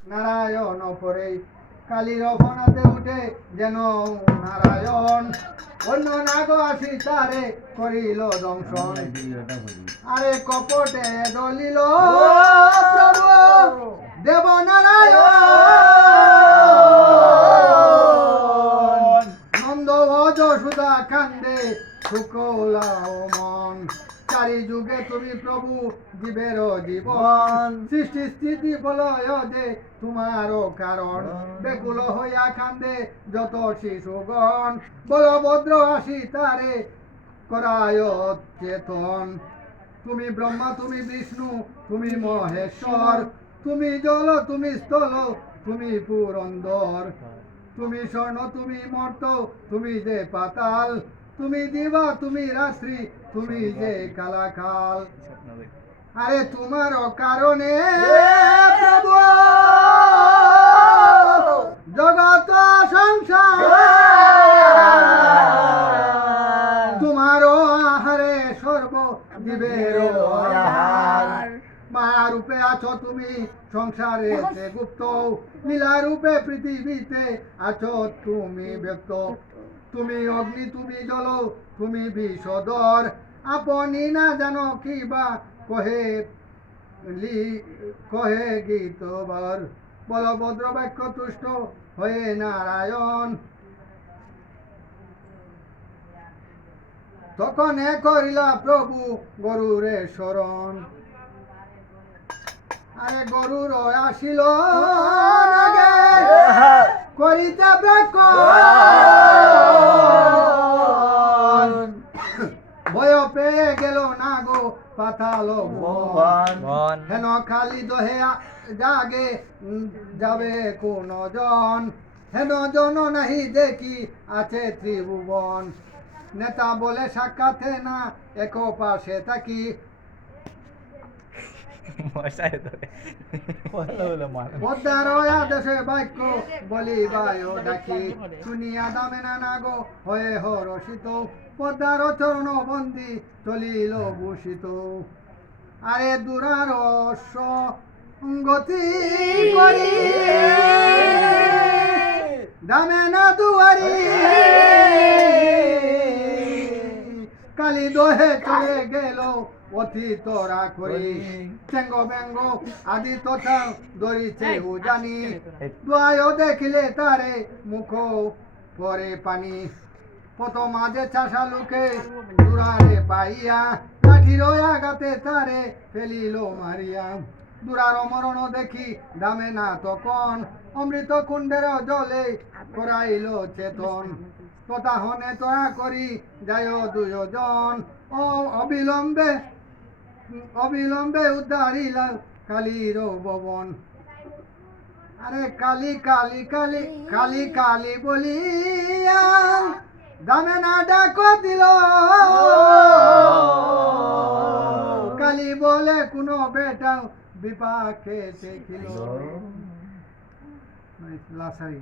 নারায়ণ পরে কালীর ফনাতে উঠে যেন নারায়ণ অন্য নাগ আসি তারে করিল দংশন আরে কপটে দলিল প্রভু দেব নারায়ণ নন্দ যশোদা কান্দে শুকলা মন চারি যুগে তুমি প্রভু জীবের জীবন সৃষ্টি স্থিতি প্রলয় যে তোমারও কারণ বেকুল হইয়া কান্দে যত শিশুগণ বলভদ্র আসি তারে করায় চেতন তুমি ব্রহ্মা তুমি বিষ্ণু তুমি মহেশ্বর তুমি জল তুমি স্থল তুমি পুরন্দর তুমি স্বর্ণ তুমি মর্ত তুমি যে পাতাল তুমি দিবা তুমি রাত্রি তুমি যে কালাকাল আরে তোমার কারণে প্রভু জগত সংসার তোমার আহারে সর্ব জীবের আহার মায়া রূপে আছো তুমি সংসারে গুপ্ত লীলা রূপে পৃথিবীতে আছো তুমি ব্যক্ত তুমি অগ্নি তুমি জল তুমি বিষধর আপনি না জানো কি বা কহে কহে গীতবর বলভদ্র বাক্য তুষ্ট হয়ে নারায়ণ তখন এ করিলা প্রভু গরুরে শরণ আরে গরুর আসিল আগে করিতে বাক্য ভয় পেয়ে গেল না গো পাতাল হেন খালি দহে জাগে যাবে কোন জন হেন জন নাহি দেখি আছে ত্রিভুবন নেতা বলে সাক্ষাতে না এক পাশে থাকি পদ্মার আদেশে বাক্য বলি বায় ডাকি শুনিয়া দামে না গো হয়ে হরষিত পদ্মার চরণ বন্দি চলিল ভূষিত আরে দুরার গতি করি দামে না দুয়ারি কালি দোহে চলে গেল অতি তোরা করি চেঙ্গ বেঙ্গ আদি তথা দরিছে জানি দুয়ায় দেখিলে তারে মুখ পরে পানি প্রথম মাঝে চাষা লোকে দুরারে পাইয়া লাঠির আঘাতে তারে ফেলিল মারিয়া দুরার মরণ দেখি দামে না তখন অমৃত কুণ্ডের জলে করাইল চেতন তথা হনে তোরা করি যায় দুজন ও অবিলম্বে উদ্ধারিলা কালীর ভবন আরে কালী কালী কালী কালী কালী বলিয়া দামে না ডাক দিল কালী বলে কোনো বেটা বিপাকে দেখিল লাসারি